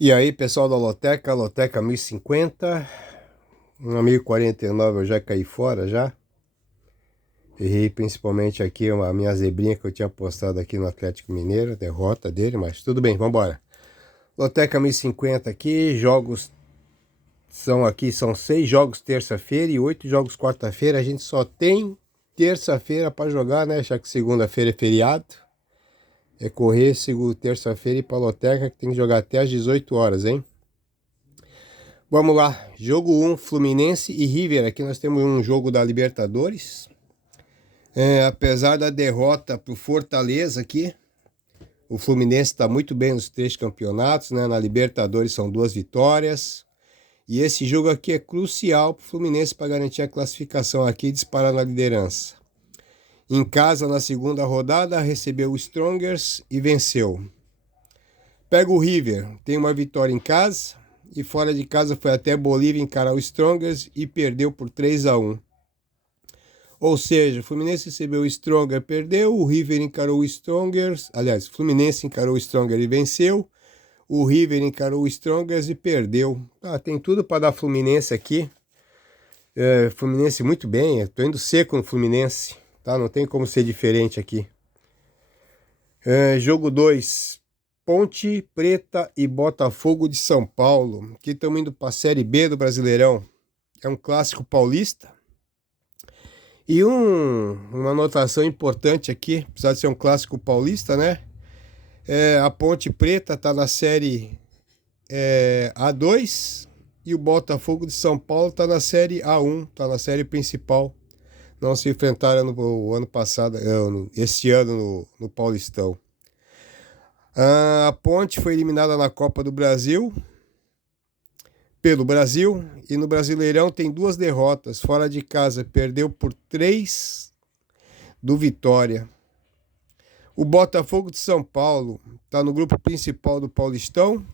E aí, pessoal da Loteca, Loteca 1050, uma 1049 eu já caí fora já. Errei principalmente aqui a minha zebrinha que eu tinha postado aqui no Atlético Mineiro, derrota dele, mas tudo bem, vamos embora. Loteca 1050 aqui, jogos são 6 jogos terça-feira e 8 jogos quarta-feira. A gente só tem terça-feira para jogar, né? Já que segunda-feira é feriado. É correr terça-feira e ir pra Loteca que tem que jogar até às 18 horas, hein? Vamos lá, jogo 1, Fluminense e River. Aqui nós temos um jogo da Libertadores. Apesar da derrota para o Fortaleza aqui, o Fluminense está muito bem nos 3 campeonatos, né? Na Libertadores são 2 vitórias. E esse jogo aqui é crucial para o Fluminense para garantir a classificação aqui e disparar na liderança. Em casa, na segunda rodada, recebeu o Strongers e venceu. Pega o River, tem uma vitória em casa. E fora de casa foi até Bolívia encarar o Strongers e perdeu por 3-1. Ou seja, o Fluminense recebeu o Stronger, perdeu, o River encarou o Strongers, aliás, o Fluminense encarou o Stronger e venceu, o River encarou o Strongers e perdeu. Tem tudo para dar Fluminense aqui. Fluminense muito bem, estou indo seco no Fluminense, tá? Não tem como ser diferente aqui. Jogo 2. Ponte Preta e Botafogo de São Paulo, que estamos indo para a Série B do Brasileirão. É um clássico paulista. E uma anotação importante aqui, apesar de ser um clássico paulista, né? A Ponte Preta está na Série A2 e o Botafogo de São Paulo está na Série A1, está na Série principal. Não se enfrentaram no ano passado, esse ano no Paulistão. A Ponte foi eliminada na Copa do Brasil, pelo Brasil, e no Brasileirão tem 2 derrotas. Fora de casa, perdeu por 3 do Vitória. O Botafogo de São Paulo está no grupo principal do Paulistão.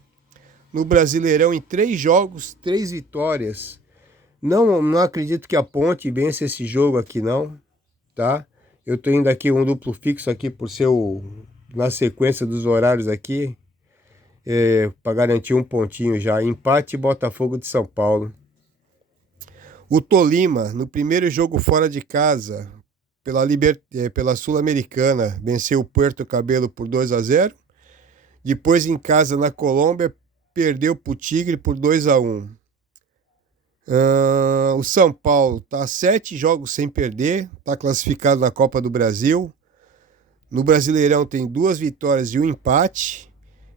No Brasileirão, em 3 jogos, 3 vitórias. Não acredito que a Ponte vença esse jogo aqui, não, tá? Eu tô indo aqui um duplo fixo aqui por ser na sequência dos horários aqui, para garantir um pontinho já. Empate Botafogo de São Paulo. O Tolima, no primeiro jogo fora de casa, pela Sul-Americana, venceu o Puerto Cabello por 2-0. Depois em casa na Colômbia, perdeu para o Tigre por 2-1. O São Paulo está 7 jogos sem perder, está classificado na Copa do Brasil. No Brasileirão tem 2 vitórias e 1 empate.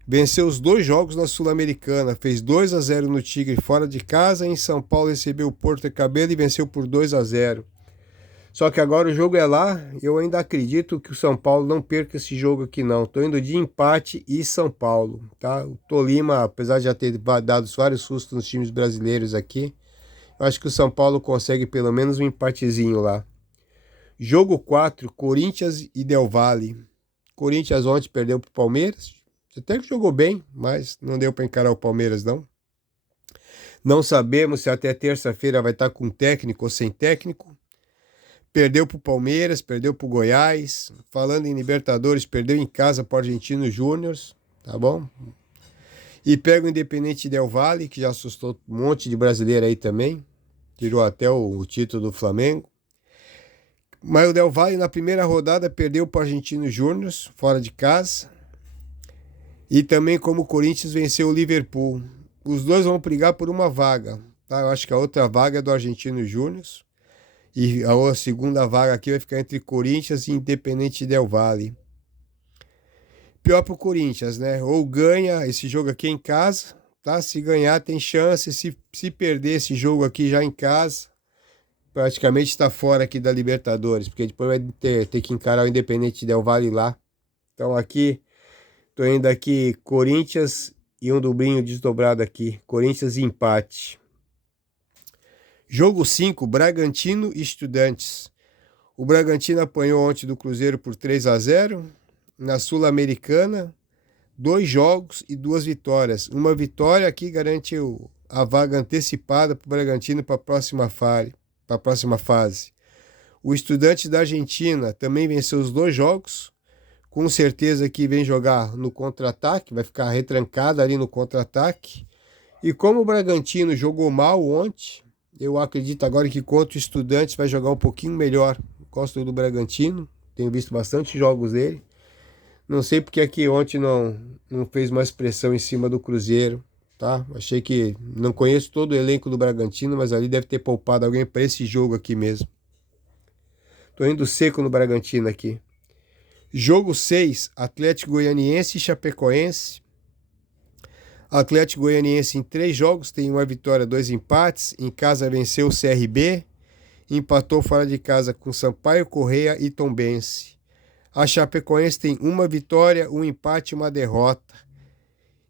Venceu os 2 jogos na Sul-Americana, fez 2-0 no Tigre fora de casa. Em São Paulo recebeu o Puerto Cabello e venceu por 2-0. Só que agora o jogo é lá, eu ainda acredito que o São Paulo não perca esse jogo aqui não. Estou indo de empate e São Paulo, tá? O Tolima, apesar de já ter dado vários sustos nos times brasileiros aqui, eu acho que o São Paulo consegue pelo menos um empatezinho lá. Jogo 4, Corinthians e Del Valle. Corinthians ontem perdeu para o Palmeiras. Até que jogou bem, mas não deu para encarar o Palmeiras, não. Não sabemos se até terça-feira vai estar com técnico ou sem técnico. Perdeu para o Palmeiras, perdeu para o Goiás. Falando em Libertadores, perdeu em casa para o Argentino Júnior, tá bom? E pega o Independente Del Valle, que já assustou um monte de brasileiro aí também. Tirou até o título do Flamengo. Mas o Del Valle na primeira rodada perdeu para o Argentino Júnior, fora de casa. E também como o Corinthians venceu o Liverpool. Os dois vão brigar por uma vaga, tá? Eu acho que a outra vaga é do Argentino Júnior. E a segunda vaga aqui vai ficar entre Corinthians e Independente Del Valle. Pior para o Corinthians, né? Ou ganha esse jogo aqui em casa, tá? Se ganhar tem chance, se perder esse jogo aqui já em casa, praticamente está fora aqui da Libertadores, porque depois vai ter que encarar o Independente Del Valle lá. Então aqui, tô indo aqui Corinthians e um dobrinho desdobrado aqui, Corinthians e empate. Jogo 5, Bragantino e Estudiantes. O Bragantino apanhou ontem do Cruzeiro por 3-0. Na Sul-Americana, 2 jogos e 2 vitórias. Uma vitória aqui garante a vaga antecipada para o Bragantino para a próxima fase. O Estudiantes da Argentina também venceu os 2 jogos, com certeza que vem jogar no contra-ataque, vai ficar retrancada ali no contra-ataque. E como o Bragantino jogou mal ontem, eu acredito agora que contra o Estudiantes vai jogar um pouquinho melhor. Gosto do Bragantino, tenho visto bastante jogos dele. Não sei porque aqui ontem não fez mais pressão em cima do Cruzeiro, tá? Achei que, não conheço todo o elenco do Bragantino, mas ali deve ter poupado alguém para esse jogo aqui mesmo. Tô indo seco no Bragantino aqui. Jogo 6, Atlético Goianiense e Chapecoense. Atlético Goianiense em 3 jogos tem 1 vitória, 2 empates. Em casa venceu o CRB. Empatou fora de casa com Sampaio Corrêa e Tombense. A Chapecoense tem 1 vitória, 1 empate e 1 derrota.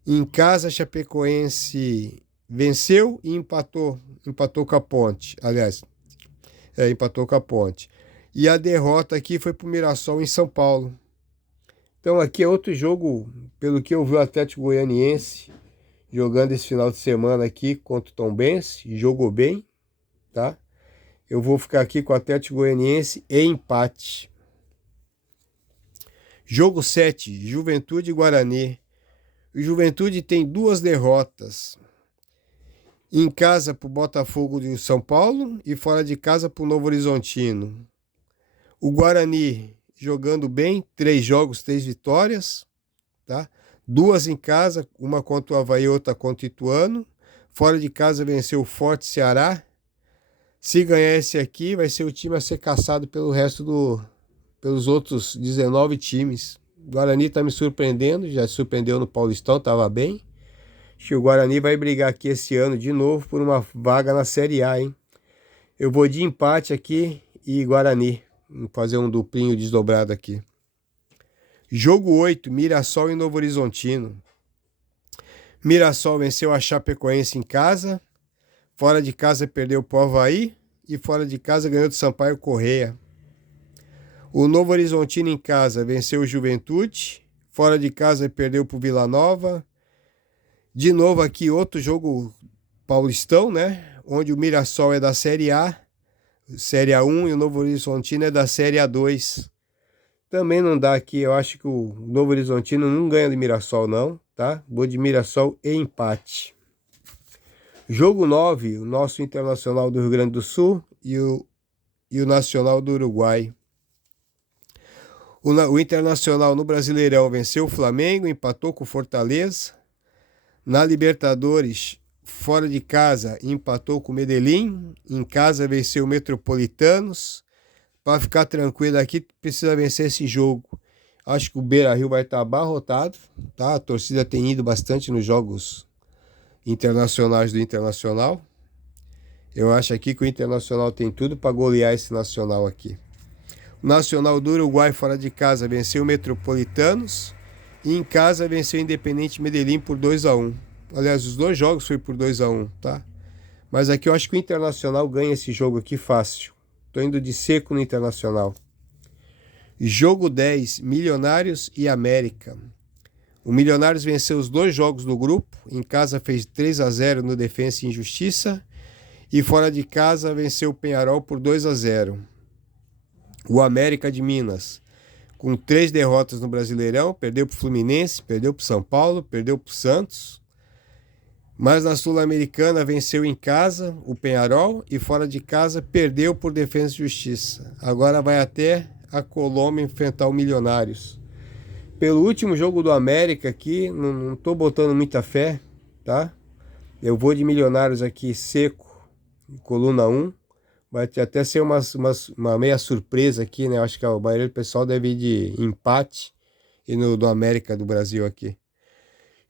Em casa a Chapecoense venceu e empatou com a Ponte. Aliás, empatou com a Ponte. E a derrota aqui foi para o Mirassol em São Paulo. Então aqui é outro jogo, pelo que eu vi o Atlético Goianiense jogando esse final de semana aqui contra o Tombense, jogou bem, tá? Eu vou ficar aqui com o Atlético Goianiense e empate. Jogo 7, Juventude e Guarani. O Juventude tem 2 derrotas. Em casa para o Botafogo de São Paulo e fora de casa para o Novo Horizontino. O Guarani jogando bem, 3 jogos, 3 vitórias, tá? 2 em casa, uma contra o Avaí, outra contra o Ituano. Fora de casa venceu o Forte Ceará. Se ganhar esse aqui, vai ser o time a ser caçado pelos outros 19 times. O Guarani está me surpreendendo, já surpreendeu no Paulistão, estava bem. Acho que o Guarani vai brigar aqui esse ano de novo por uma vaga na Série A, hein? Eu vou de empate aqui e Guarani. Vou fazer um duplinho desdobrado aqui. Jogo 8, Mirassol e Novo Horizontino. Mirassol venceu a Chapecoense em casa. Fora de casa perdeu para o Avaí. E fora de casa ganhou do Sampaio Corrêa. O Novo Horizontino em casa venceu o Juventude. Fora de casa perdeu para o Vila Nova. De novo aqui outro jogo paulistão, né? Onde o Mirassol é da Série A. Série A1 e o Novo Horizontino é da Série A2. Também não dá aqui, eu acho que o Novo Horizontino não ganha de Mirassol não, tá? Vou de Mirassol e empate. Jogo 9, o nosso Internacional do Rio Grande do Sul e o Nacional do Uruguai. O Internacional no Brasileirão venceu o Flamengo, empatou com o Fortaleza. Na Libertadores, fora de casa, empatou com o Medellín. Em casa venceu o Metropolitanos. Para ficar tranquilo aqui, precisa vencer esse jogo. Acho que o Beira-Rio vai estar abarrotado, tá? A torcida tem ido bastante nos jogos internacionais do Internacional. Eu acho aqui que o Internacional tem tudo para golear esse Nacional aqui. O Nacional do Uruguai, fora de casa, venceu o Metropolitanos. E em casa venceu o Independente Medellín por 2-1. Aliás, os 2 jogos foi por 2-1, tá? Mas aqui eu acho que o Internacional ganha esse jogo aqui fácil. Tô indo de seco no Internacional. Jogo 10, Milionários e América. O Milionários venceu os 2 jogos do grupo. Em casa fez 3-0 no Defensa e Justiça. E fora de casa venceu o Peñarol por 2-0. O América de Minas, com 3 derrotas no Brasileirão, perdeu para o Fluminense, perdeu para o São Paulo, perdeu para o Santos. Mas na Sul-Americana venceu em casa o Peñarol e fora de casa perdeu por Defensa e Justiça. Agora vai até a Colômbia enfrentar o Milionários. Pelo último jogo do América aqui, não estou botando muita fé, tá? Eu vou de Milionários aqui seco, coluna 1. Vai até ser uma meia surpresa aqui, né? Acho que a maioria do pessoal deve ir de empate e no do América do Brasil aqui.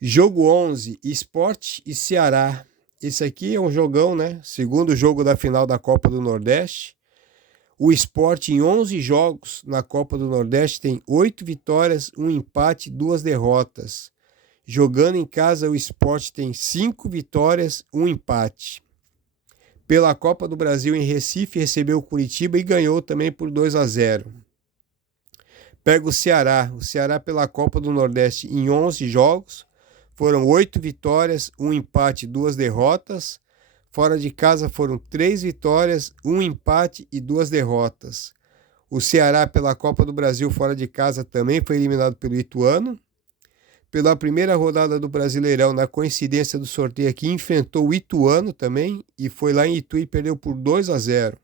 Jogo 11, Sport e Ceará. Esse aqui é um jogão, né? Segundo jogo da final da Copa do Nordeste. O Sport em 11 jogos na Copa do Nordeste tem 8 vitórias, 1 empate, 2 derrotas. Jogando em casa, o Sport tem 5 vitórias, 1 empate. Pela Copa do Brasil em Recife, recebeu o Curitiba e ganhou também por 2-0. Pega o Ceará pela Copa do Nordeste em 11 jogos. Foram 8 vitórias, 1 empate, 2 derrotas. Fora de casa foram 3 vitórias, 1 empate e 2 derrotas. O Ceará, pela Copa do Brasil fora de casa, também foi eliminado pelo Ituano. Pela primeira rodada do Brasileirão, na coincidência do sorteio aqui, enfrentou o Ituano também e foi lá em Itu e perdeu por 2-0.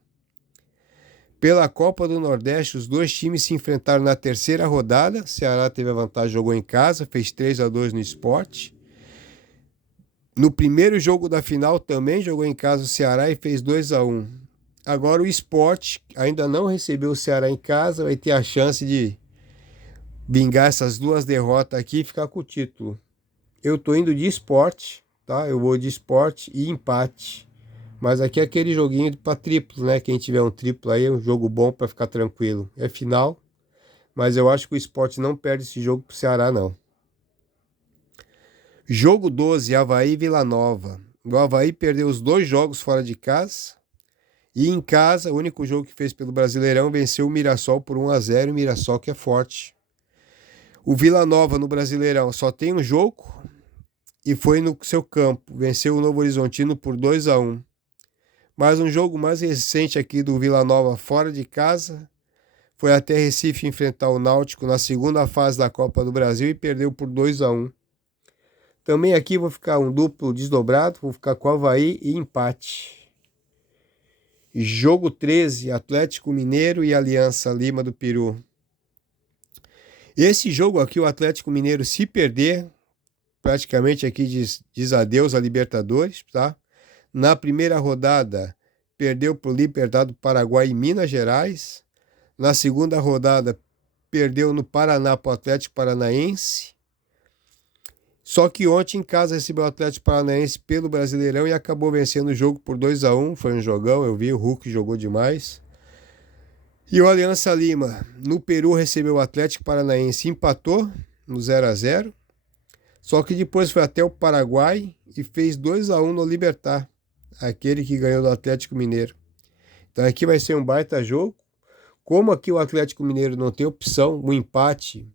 Pela Copa do Nordeste, os dois times se enfrentaram na terceira rodada. O Ceará teve a vantagem, jogou em casa, fez 3-2 no Sport. No primeiro jogo da final também jogou em casa o Ceará e fez 2-1. Agora o Sport ainda não recebeu o Ceará em casa, vai ter a chance de vingar essas duas derrotas aqui e ficar com o título. Eu tô indo de Sport, tá? Eu vou de Sport e empate. Mas aqui é aquele joguinho para triplo, né? Quem tiver um triplo aí é um jogo bom para ficar tranquilo. É final, mas eu acho que o Sport não perde esse jogo pro Ceará, não. Jogo 12, Avaí e Vila Nova. O Avaí perdeu os 2 jogos fora de casa. E em casa, o único jogo que fez pelo Brasileirão, venceu o Mirassol por 1-0. O Mirassol que é forte. O Vila Nova no Brasileirão só tem um jogo e foi no seu campo. Venceu o Novo Horizontino por 2-1. Mas um jogo mais recente aqui do Vila Nova fora de casa foi até Recife enfrentar o Náutico na segunda fase da Copa do Brasil e perdeu por 2-1. Também aqui vou ficar um duplo desdobrado, vou ficar com Avaí e empate. Jogo 13, Atlético Mineiro e Aliança Lima do Peru. Esse jogo aqui, o Atlético Mineiro, se perder, praticamente aqui diz adeus à Libertadores, tá? Na primeira rodada, perdeu para o Libertad do Paraguai e Minas Gerais. Na segunda rodada, perdeu no Paraná para o Atlético Paranaense. Só que ontem em casa recebeu o Atlético Paranaense pelo Brasileirão e acabou vencendo o jogo por 2-1. Foi um jogão, eu vi, o Hulk jogou demais. E o Aliança Lima, no Peru, recebeu o Atlético Paranaense, empatou no 0-0. Só que depois foi até o Paraguai e fez 2-1 no Libertad, aquele que ganhou do Atlético Mineiro. Então aqui vai ser um baita jogo. Como aqui o Atlético Mineiro não tem opção, o empate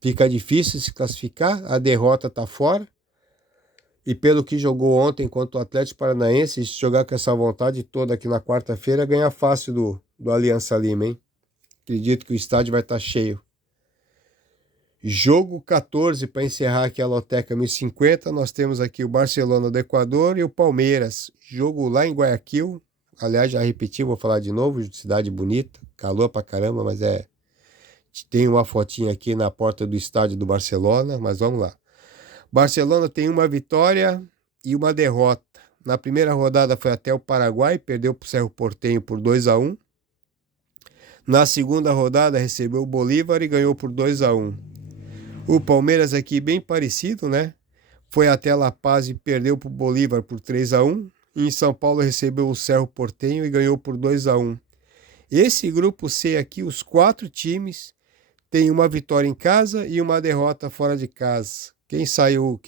fica difícil se classificar, a derrota está fora. E pelo que jogou ontem contra o Atlético Paranaense, se jogar com essa vontade toda aqui na quarta-feira, ganha fácil do Aliança Lima, hein? Acredito que o estádio vai estar cheio. Jogo 14 para encerrar aqui a Loteca 1050. Nós temos aqui o Barcelona do Equador e o Palmeiras. Jogo lá em Guayaquil. Aliás, já repeti, vou falar de novo. Cidade bonita, calor pra caramba, mas tem uma fotinha aqui na porta do estádio do Barcelona, mas vamos lá. Barcelona tem uma vitória e uma derrota. Na primeira rodada foi até o Paraguai, perdeu para o Cerro Porteño por 2-1. Na segunda rodada recebeu o Bolívar e ganhou por 2-1. O Palmeiras aqui bem parecido, né? Foi até La Paz e perdeu para o Bolívar por 3-1. E em São Paulo recebeu o Cerro Porteño e ganhou por 2-1. Esse grupo C aqui, os 4 times, tem uma vitória em casa e uma derrota fora de casa. Quem saiu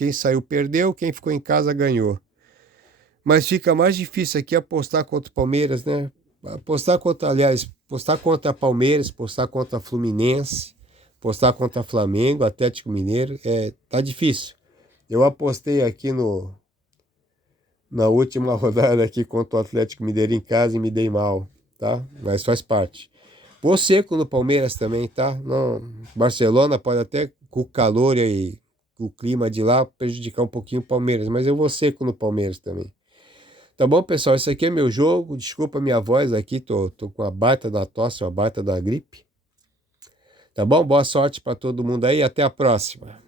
perdeu, quem ficou em casa ganhou. Mas fica mais difícil aqui apostar contra o Palmeiras, né? Apostar contra Palmeiras, apostar contra Fluminense, apostar contra Flamengo, Atlético Mineiro, tá difícil. Eu apostei aqui na última rodada aqui contra o Atlético Mineiro em casa e me dei mal, tá? Mas faz parte. Vou seco no Palmeiras também, tá? Não, Barcelona pode até com o calor e o clima de lá prejudicar um pouquinho o Palmeiras, mas eu vou seco no Palmeiras também. Tá bom, pessoal? Esse aqui é meu jogo. Desculpa a minha voz aqui, tô com a baita da tosse, uma baita da gripe. Tá bom? Boa sorte para todo mundo aí. Até a próxima.